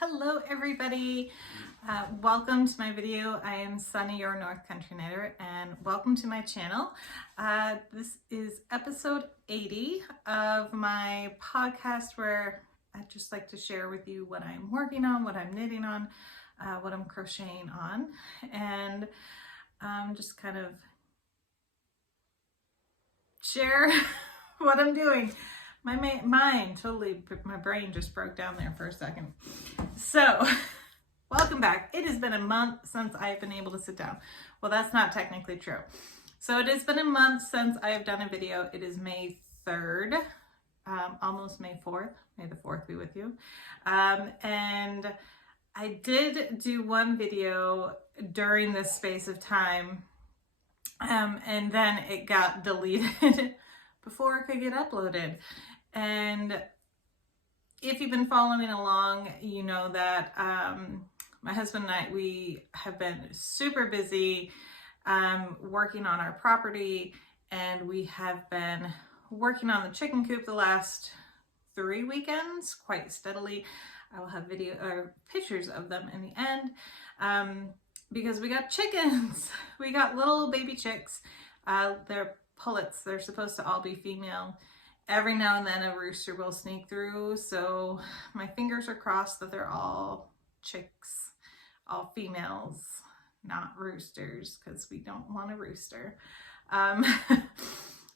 Hello everybody, welcome to my video. I am Sunny, your North Country Knitter, and welcome to my channel. This is episode 80 of my podcast where I just like to share with you what I'm working on, what I'm knitting on, what I'm crocheting on, and just kind of share what I'm doing. My brain just broke down there for a second. So, welcome back. It has been a month since I've been able to sit down. Well, that's not technically true. So it has been a month since I have done a video. It is May 3rd, almost May 4th. May the 4th be with you. And I did do one video during this space of time, and then it got deleted before it could get uploaded. And if you've been following along, you know that my husband and I, we have been super busy working on our property, and we have been working on the chicken coop the last 3 weekends quite steadily. I will have video or pictures of them in the end because we got chickens. We got little baby chicks. They're pullets. They're supposed to all be female. Every now and then a rooster will sneak through, so my fingers are crossed that they're all chicks, all females, not roosters, because we don't want a rooster.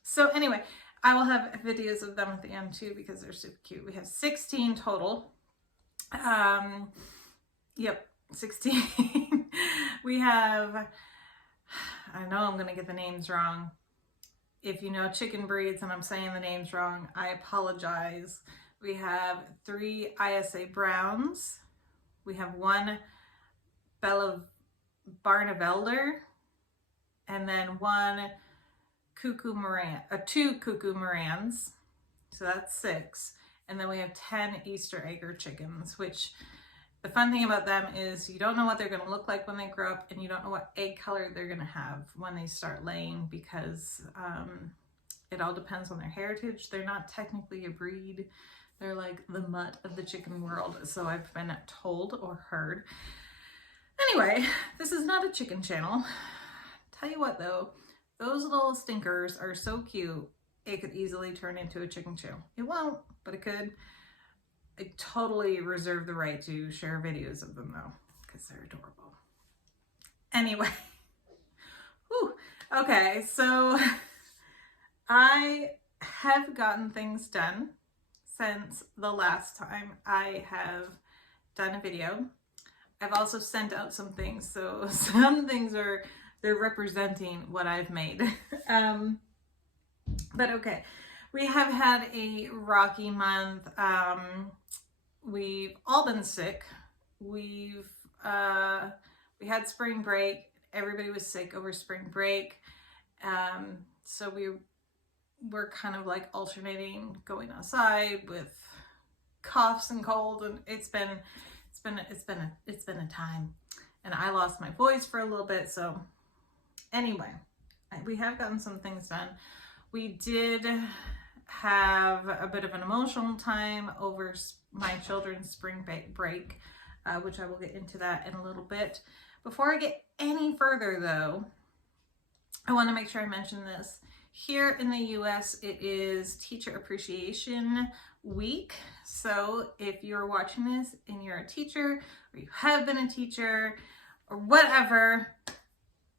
So anyway, I will have videos of them at the end too because they're super cute. We have 16 total. Yep, 16. We have, I know I'm going to get the names wrong. If you know chicken breeds and I'm saying the names wrong, I apologize. We have 3 ISA Browns. We have 1 Bella Barnevelder, and then 1 Cuckoo Moran, 2 Cuckoo Morans. So that's 6. And then we have 10 Easter Egger chickens, which the fun thing about them is you don't know what they're going to look like when they grow up, and you don't know what egg color they're going to have when they start laying, because it all depends on their heritage. They're not technically a breed. They're like the mutt of the chicken world, so I've been told or heard. Anyway, this is not a chicken channel. Tell you what though, those little stinkers are so cute, it could easily turn into a chicken chew. It won't, but it could. I totally reserve the right to share videos of them though, because they're adorable. Anyway, whew. Okay, so I have gotten things done since the last time I have done a video. I've also sent out some things, so some things they're representing what I've made. But okay, we have had a rocky month. We've all been sick. We had spring break. Everybody was sick over spring break. So we were kind of like alternating going outside with coughs and cold, and it's been a time. And I lost my voice for a little bit. So anyway, we have gotten some things done. We did have a bit of an emotional time over my children's spring break, which I will get into that in a little bit. Before I get any further though, I want to make sure I mention this. Here in the US, it is Teacher Appreciation Week. So if you're watching this and you're a teacher, or you have been a teacher, or whatever,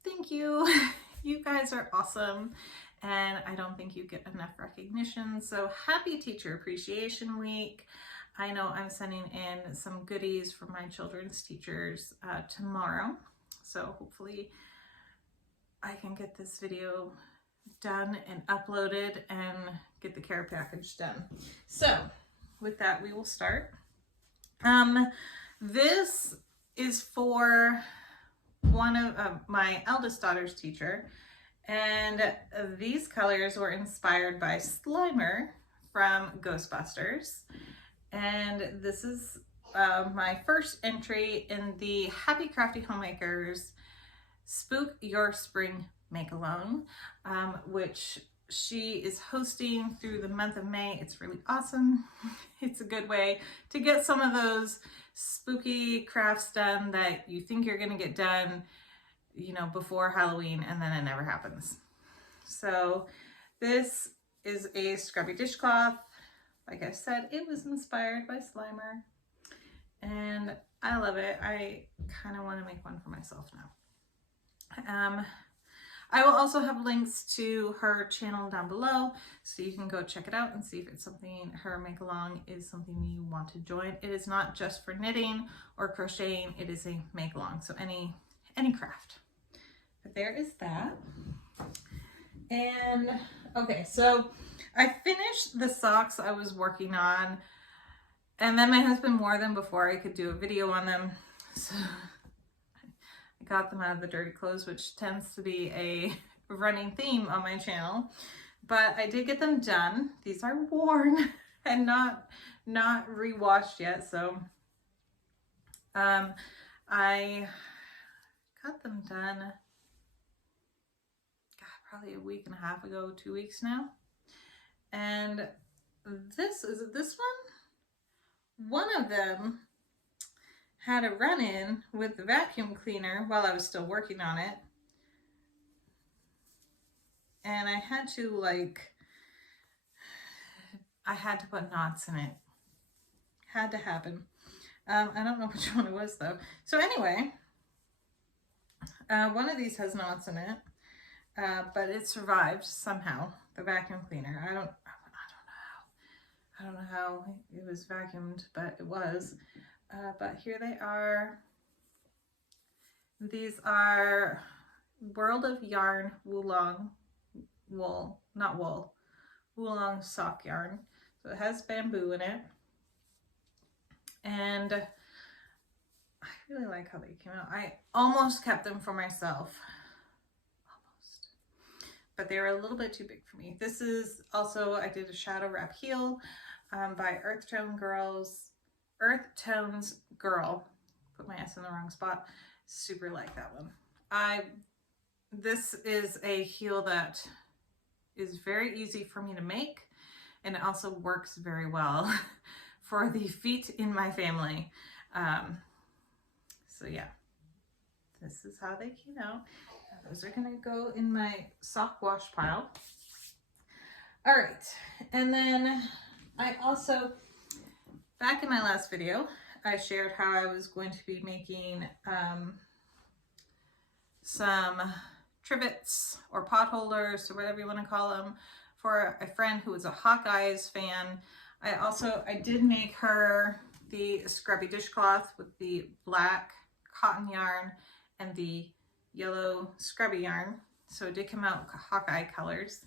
thank you. You guys are awesome. And I don't think you get enough recognition. So happy Teacher Appreciation Week. I know I'm sending in some goodies for my children's teachers tomorrow. So hopefully I can get this video done and uploaded and get the care package done. So with that, we will start. This is for one of my eldest daughter's teacher. And these colors were inspired by Slimer from Ghostbusters. And this is my first entry in the Happy Crafty Homemakers Spook Your Spring Make Alone, which she is hosting through the month of May. It's really awesome. It's a good way to get some of those spooky crafts done that you think you're going to get done, you know, before Halloween, and then it never happens. So this is a scrubby dishcloth. Like I said, it was inspired by Slimer, and I love it. I kind of want to make one for myself now. I will also have links to her channel down below, so you can go check it out and see if it's something, her make along is something you want to join. It is not just for knitting or crocheting, it is a make along, so any craft. But there is that. And okay, so I finished the socks I was working on, and then my husband wore them before I could do a video on them. So I got them out of the dirty clothes, which tends to be a running theme on my channel. But I did get them done. These are worn and not re-washed yet. So I got them done probably a week and a half ago, 2 weeks now. And this one of them had a run-in with the vacuum cleaner while I was still working on it. And I had to put knots in it. Had to happen. I don't know which one it was though. So anyway, one of these has knots in it, but it survived somehow, the vacuum cleaner. I don't know how it was vacuumed, but it was. But here they are. These are World of Yarn Woolong wool, not wool, Woolong sock yarn. So it has bamboo in it. And I really like how they came out. I almost kept them for myself. Almost. But they were a little bit too big for me. This is also, I did a shadow wrap heel by Earth Tones Girl. Put my S in the wrong spot. Super like that one. This is a heel that is very easy for me to make, and it also works very well for the feet in my family. So yeah, this is how they came out. Those are gonna go in my sock wash pile. All right, and then I also, back in my last video, I shared how I was going to be making some trivets or pot holders or whatever you want to call them for a friend who was a Hawkeyes fan. I did make her the scrubby dishcloth with the black cotton yarn and the yellow scrubby yarn. So it did come out Hawkeye colors.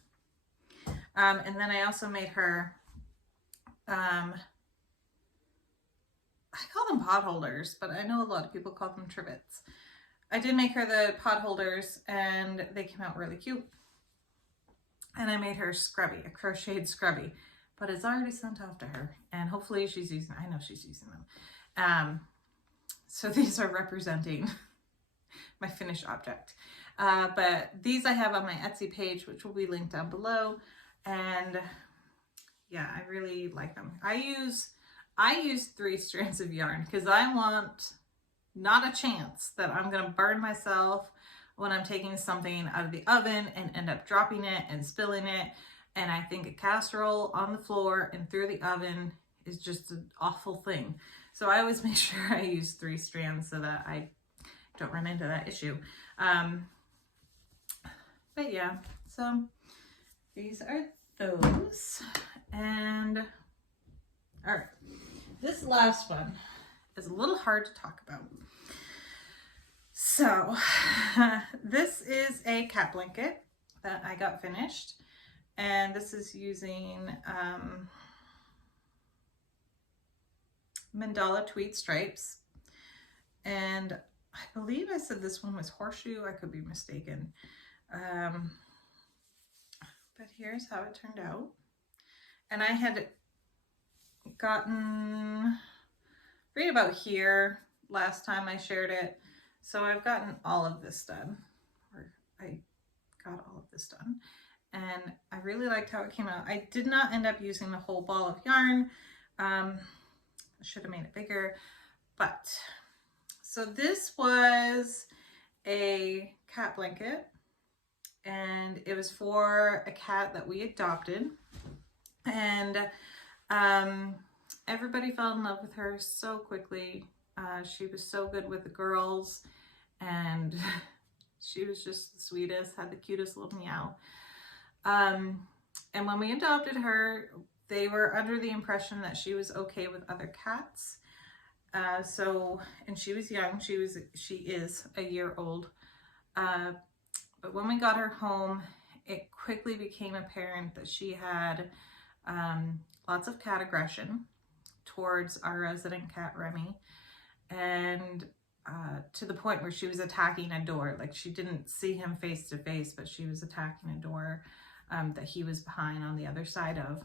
And then I also made her, I call them pot holders, but I know a lot of people call them trivets. I did make her the pot holders and they came out really cute. And I made her scrubby, a crocheted scrubby, but it's already sent off to her and hopefully she's using, I know she's using them. So these are representing my finished object. But these I have on my Etsy page, which will be linked down below. And yeah, I really like them. I use 3 strands of yarn because I want not a chance that I'm going to burn myself when I'm taking something out of the oven and end up dropping it and spilling it. And I think a casserole on the floor and through the oven is just an awful thing. So I always make sure I use 3 strands so that I don't run into that issue. But yeah, so these are those. And all right, this last one is a little hard to talk about. So this is a cat blanket that I got finished, and this is using mandala tweed stripes, and I believe I said this one was horseshoe. I could be mistaken. But here's how it turned out. And I had gotten right about here last time I shared it. So I've gotten all of this done, or I got all of this done. and I really liked how it came out. I did not end up using the whole ball of yarn. I should have made it bigger, but so this was a cat blanket, and it was for a cat that we adopted, and everybody fell in love with her so quickly. She was so good with the girls, and she was just the sweetest, had the cutest little meow. And when we adopted her, they were under the impression that she was okay with other cats. And she was young, she is a year old. But when we got her home, it quickly became apparent that she had lots of cat aggression towards our resident cat, Remy. And to the point where she was attacking a door. Like, she didn't see him face to face, but she was attacking a door that he was behind on the other side of.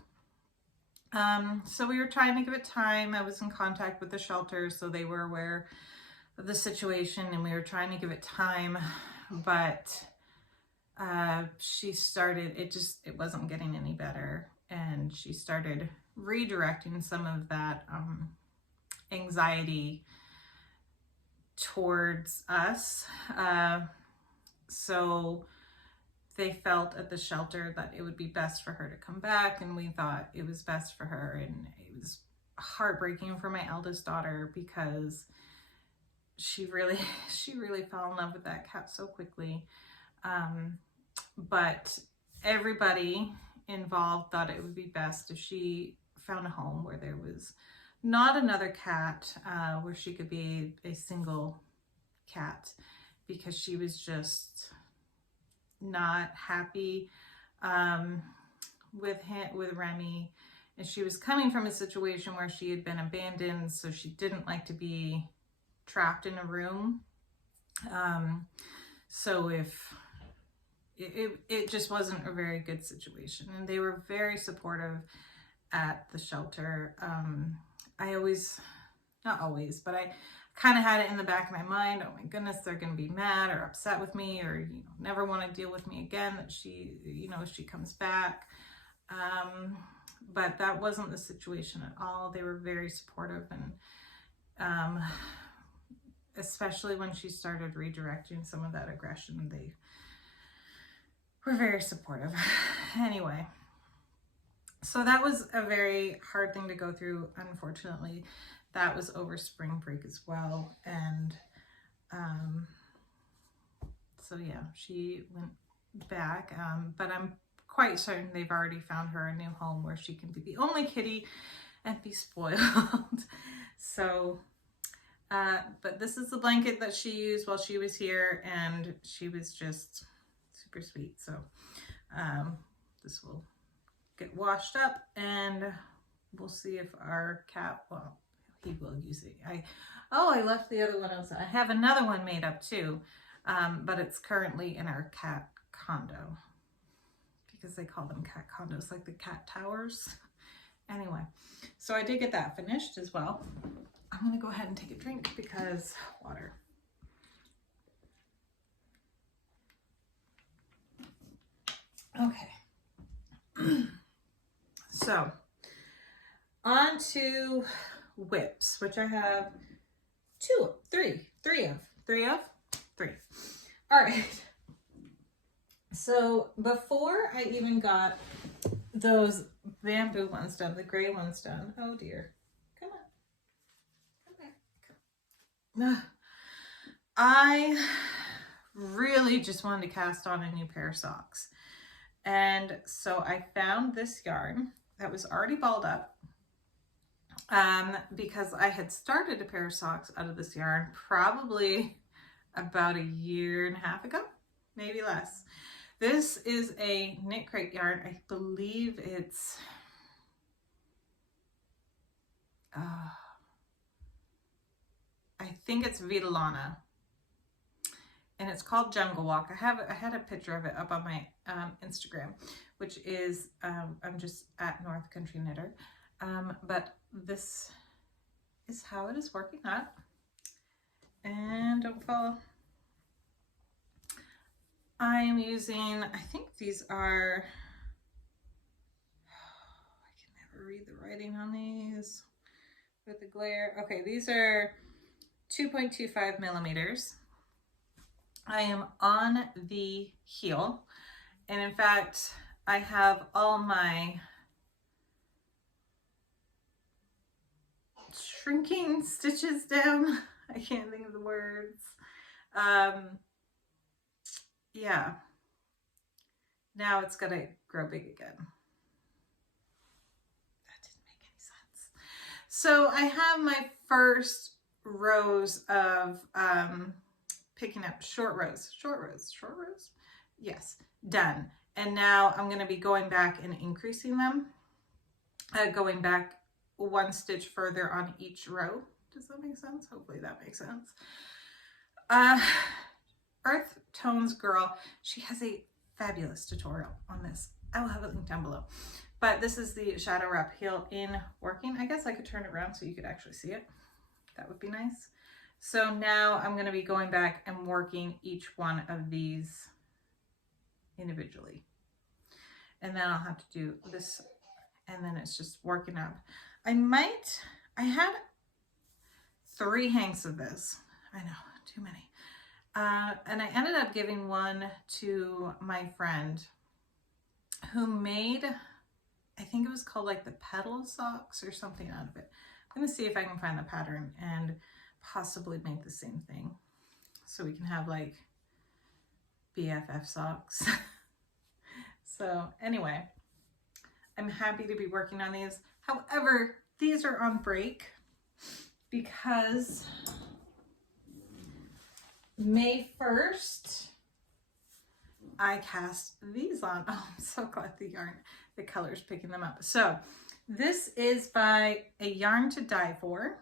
So we were trying to give it time. I was in contact with the shelter, so they were aware of the situation, and we were trying to give it time, but she started, it wasn't getting any better, and she started redirecting some of that anxiety towards us. So they felt at the shelter that it would be best for her to come back, and we thought it was best for her. And it was heartbreaking for my eldest daughter because she really fell in love with that cat so quickly. But everybody involved thought it would be best if she found a home where there was not another cat, where she could be a single cat, because she was just not happy with Remy, and she was coming from a situation where she had been abandoned, so she didn't like to be trapped in a room. So if it just wasn't a very good situation, and they were very supportive at the shelter. I always, not always, but I kind of had it in the back of my mind, oh my goodness, they're going to be mad or upset with me, or never want to deal with me again, that she comes back. But that wasn't the situation at all. They were very supportive, and especially when she started redirecting some of that aggression, they were very supportive. Anyway, so that was a very hard thing to go through. Unfortunately, that was over spring break as well. And so yeah, she went back, but I'm quite certain they've already found her a new home where she can be the only kitty and be spoiled. So but this is the blanket that she used while she was here, and she was just super sweet. So this will get washed up, and we'll see if our cat, well, he will use it. I left the other one outside. I have another one made up too, but it's currently in our cat condo, because they call them cat condos, like the cat towers. Anyway, so I did get that finished as well. I'm gonna go ahead and take a drink because water. Okay. So on to whips, which I have three of. All right. So before I even got those bamboo ones done, the gray ones done, oh dear, come back. I really just wanted to cast on a new pair of socks. And so I found this yarn that was already balled up, because I had started a pair of socks out of this yarn probably about 1.5 years ago, maybe less. This is a knit crate yarn. I believe it's I think it's Vitalana, and it's called Jungle Walk. I had a picture of it up on my Instagram, which is I'm just at North Country Knitter, but this is how it is working out. And don't fall. I am using, I think these are, I can never read the writing on these with the glare. Okay, these are 2.25 millimeters. I am on the heel, and in fact, I have all my shrinking stitches down. I can't think of the words. Yeah. Now it's gonna grow big again. That didn't make any sense. So I have my first rows of picking up short rows. Yes, done. And now I'm gonna be going back and increasing them, going back one stitch further on each row. Does that make sense? Hopefully that makes sense. Earth Tones Girl, she has a fabulous tutorial on this. I will have it linked down below. But this is the shadow wrap heel in working. I guess I could turn it around so you could actually see it. That would be nice. So now I'm going to be going back and working each one of these individually. And then I'll have to do this, and then it's just working up. I had 3 hanks of this. I know, too many. And I ended up giving one to my friend who made, I think it was called like the pedal socks or something out of it. I'm going to see if I can find the pattern and possibly make the same thing so we can have like BFF socks. So anyway, I'm happy to be working on these. However, these are on break because May 1st, I cast these on. Oh, I'm so glad the color's picking them up. So this is by A Yarn to Die For,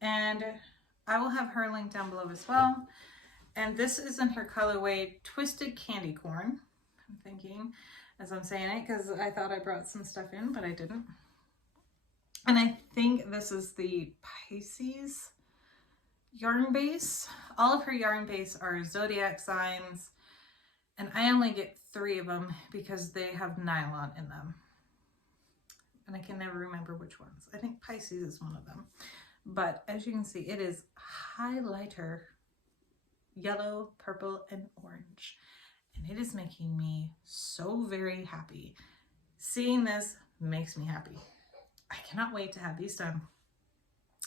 and I will have her link down below as well. And this is in her colorway Twisted Candy Corn. I'm thinking as I'm saying it because I thought I brought some stuff in, but I didn't. And I think this is the Pisces yarn base. All of her yarn base are zodiac signs, and I only get 3 of them because they have nylon in them, and I can never remember which ones. I think Pisces is one of them, but as you can see, it is highlighter yellow, purple, and orange, and it is making me so very happy. Seeing this makes me happy. I cannot wait to have these done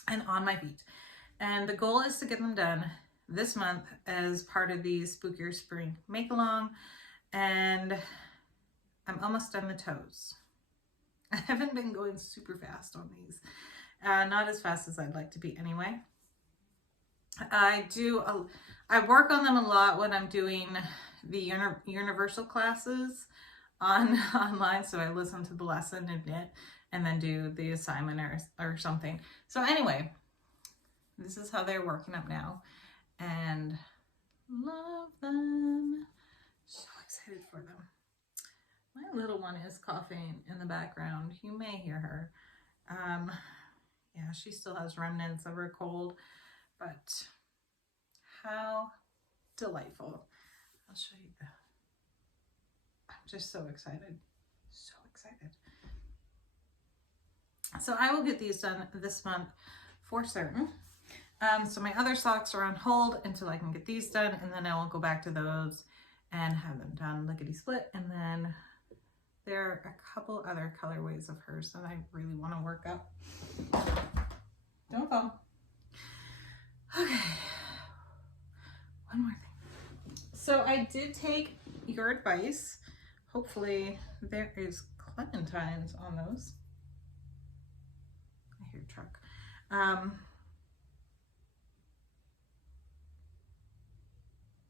and on my feet. And the goal is to get them done this month as part of the Spookier Spring Make-Along. And I'm almost done the toes. I haven't been going super fast on these. Not as fast as I'd like to be anyway. I work on them a lot when I'm doing the universal classes online. So I listen to the lesson and knit and then do the assignment or something. So anyway, this is how they're working up now, and love them. So excited for them. My little one is coughing in the background. You may hear her. Yeah, she still has remnants of her cold, but how delightful. I'll show you the, I'm just so excited. So excited. So I will get these done this month for certain. So my other socks are on hold until I can get these done, and then I will go back to those and have them done lickety split. And then there are a couple other colorways of hers that I really want to work up. Don't fall. Okay, one more thing. So I did take your advice. Hopefully there is clementines on those. I hear a truck.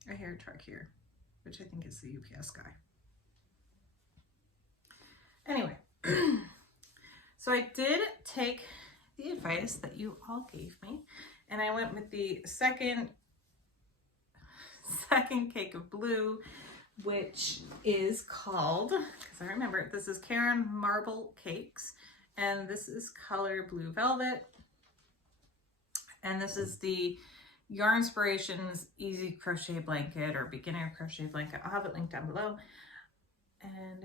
I hear a truck here, which I think is the UPS guy. Anyway, so I did take the advice that you all gave me, and I went with the second cake of blue, which is called, because I remember it, this is Karen Marble Cakes, and this is color Blue Velvet, and this is the Yarn Inspirations Easy Crochet Blanket or Beginner Crochet Blanket. I'll have it linked down below. And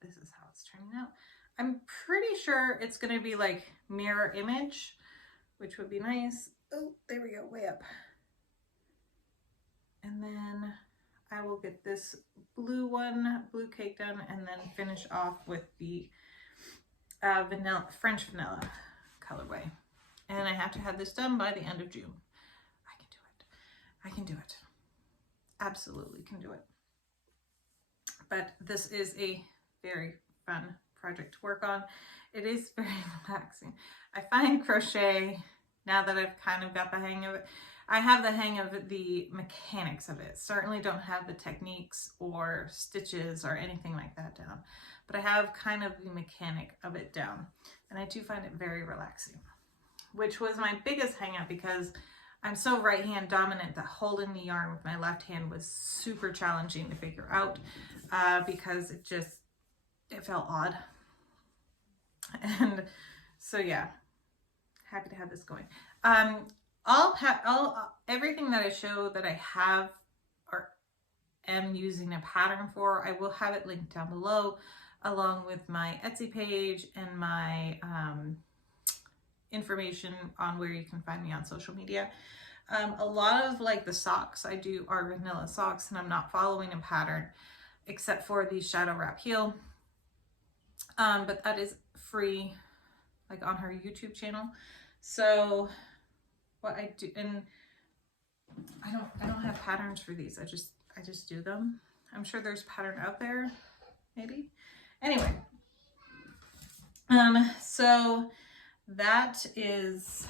this is how it's turning out. I'm pretty sure it's going to be like mirror image, which would be nice. Oh, there we go, way up. And then I will get this blue cake done, and then finish off with the French vanilla colorway. And I have to have this done by the end of June. I can do it. I can do it. Absolutely can do it. But this is a very fun project to work on. It is very relaxing. I find crochet, now that I've kind of got the hang of it, I have the hang of the mechanics of it. Certainly don't have the techniques or stitches or anything like that down, but I have kind of the mechanic of it down. And I do find it very relaxing, which was my biggest hang up because I'm so right hand dominant that holding the yarn with my left hand was super challenging to figure out because it felt odd. And so yeah, happy to have this going. Everything that I show that I have or am using a pattern for, I will have it linked down below, along with my Etsy page and my information on where you can find me on social media. A lot of like the socks I do are vanilla socks, and I'm not following a pattern except for the shadow wrap heel. But that is free, like on her YouTube channel. So what I do, and I don't have patterns for these. I just do them. I'm sure there's a pattern out there, maybe. Anyway, so that is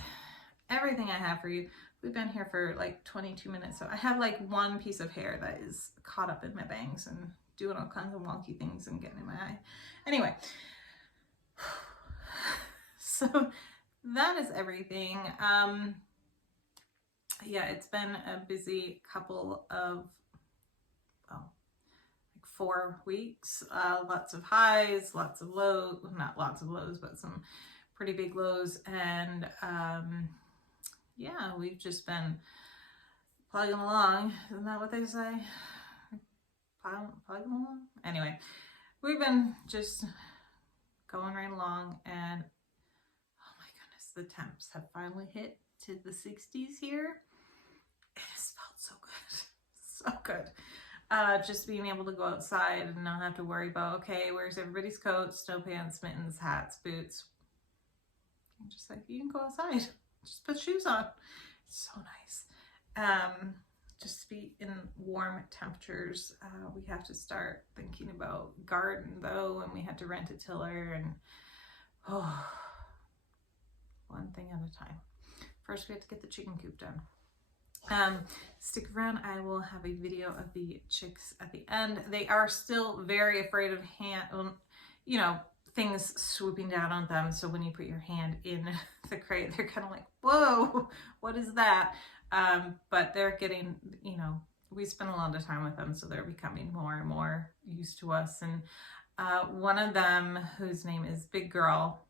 everything I have for you. We've been here for like 22 minutes, so I have like one piece of hair that is caught up in my bangs and doing all kinds of wonky things and getting in my eye. Anyway, so that is everything. Yeah, it's been a busy couple of, like 4 weeks. Lots of highs, lots of lows, not lots of lows, but some pretty big lows. And yeah, we've just been plugging along. Isn't that what they say? Plugging along? Anyway, we've been just going right along, and oh my goodness, the temps have finally hit to the 60s here. It has felt so good. So good. Just being able to go outside and not have to worry about, okay, where's everybody's coats, snow pants, mittens, hats, boots. I'm just like, you can go outside. Just put shoes on. It's so nice. Just to be in warm temperatures. We have to start thinking about garden though, and we had to rent a tiller, and one thing at a time. First we have to get the chicken coop done. Stick around, I will have a video of the chicks at the end. They are still very afraid of things swooping down on them. So when you put your hand in the crate, they're kind of like, whoa, what is that? But they're getting, we spend a lot of time with them, so they're becoming more and more used to us. And one of them, whose name is Big Girl,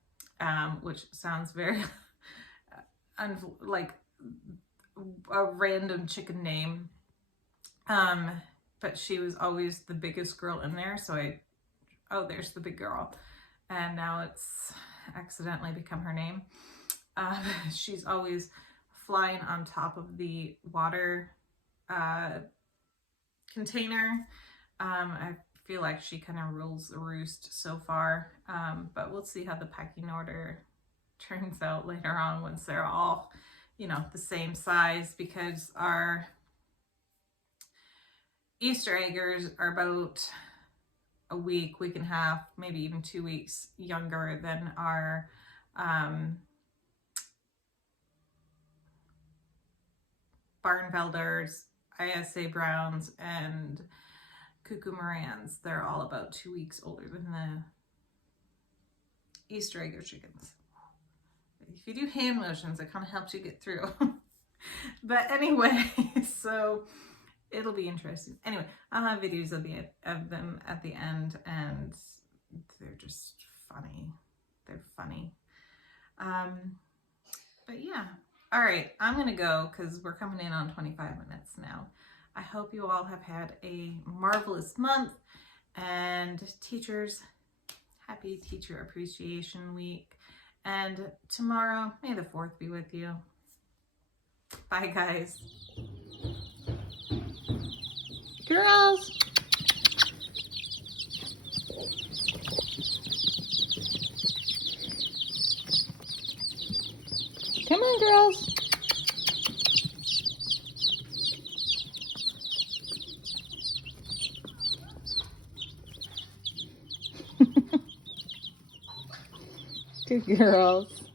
which sounds very like a random chicken name, but she was always the biggest girl in there, so there's the Big Girl, and now it's accidentally become her name. She's always flying on top of the water container. I feel like she kind of rules the roost so far, but we'll see how the pecking order turns out later on once they're all the same size, because our Easter eggers are about a week and a half, maybe even 2 weeks younger than our Barnvelders, ISA Browns, and Cuckoo Morans. They're all about 2 weeks older than the Easter egger chickens. If you do hand motions, it kind of helps you get through. But anyway, so it'll be interesting. Anyway, I'll have videos of them at the end, and they're just funny. They're funny. But yeah, All right, I'm gonna go because we're coming in on 25 minutes now. I hope you all have had a marvelous month, and teachers, happy Teacher Appreciation Week. And tomorrow, may the 4th be with you. Bye, guys. Girls. Come on, girls. Good girls.